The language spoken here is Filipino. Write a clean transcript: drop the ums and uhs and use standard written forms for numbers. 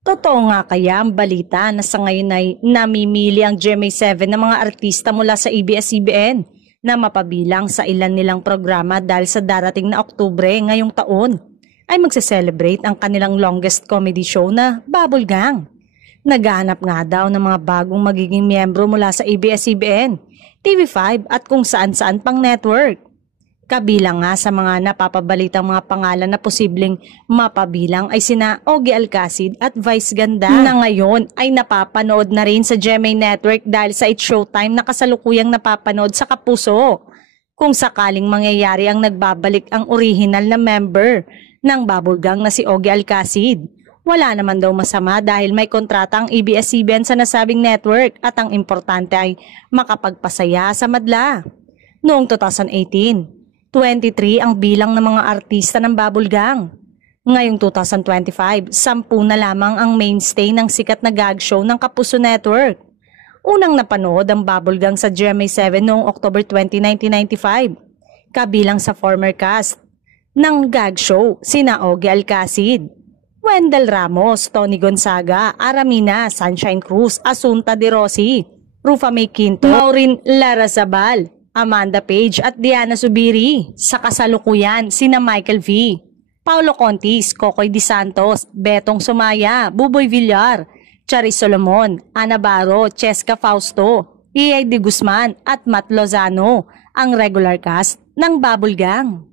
Totoo nga kaya ang balita na sa ngayon ay namimili ang GMA7 ng mga artista mula sa ABS-CBN na mapabilang sa ilan nilang programa dahil sa darating na Oktubre ngayong taon ay magse-celebrate ang kanilang longest comedy show na Bubble Gang. Naghahanap nga daw ng mga bagong magiging miyembro mula sa ABS-CBN, TV5 at kung saan-saan pang network. Kabilang nga sa mga napapabalitang mga pangalan na posibleng mapabilang ay sina Ogie Alcacid at Vice Ganda na ngayon ay napapanood na rin sa GMA Network dahil sa It's Showtime na kasalukuyang napapanood sa Kapuso. Kung sakaling mangyayari ang nagbabalik ang original na member ng Bubble Gang na si Ogie Alcacid, wala naman daw masama dahil may kontrata ang ABS-CBN sa nasabing network at ang importante ay makapagpasaya sa madla. Noong 2018, 23 ang bilang ng mga artista ng Bubble Gang. Ngayong 2025, 10 na lamang ang mainstay ng sikat na gag show ng Kapuso Network. Unang napanood ang Bubble Gang sa GMA7 noong October 20, 1995. Kabilang sa former cast ng gag show sina Ogie Alcacid, Wendell Ramos, Tony Gonzaga, Aramina, Sunshine Cruz, Asunta De Rossi, Rufa May Quinto, Maureen Larrazabal, Amanda Page at Diana Subiri. Sa kasalukuyan, sina Michael V, Paulo Contis, Kokoy Di Santos, Betong Sumaya, Buboy Villar, Charis Solomon, Ana Baro, Cheska Fausto, E.A. De Guzman at Matt Lozano ang regular cast ng Bubble Gang.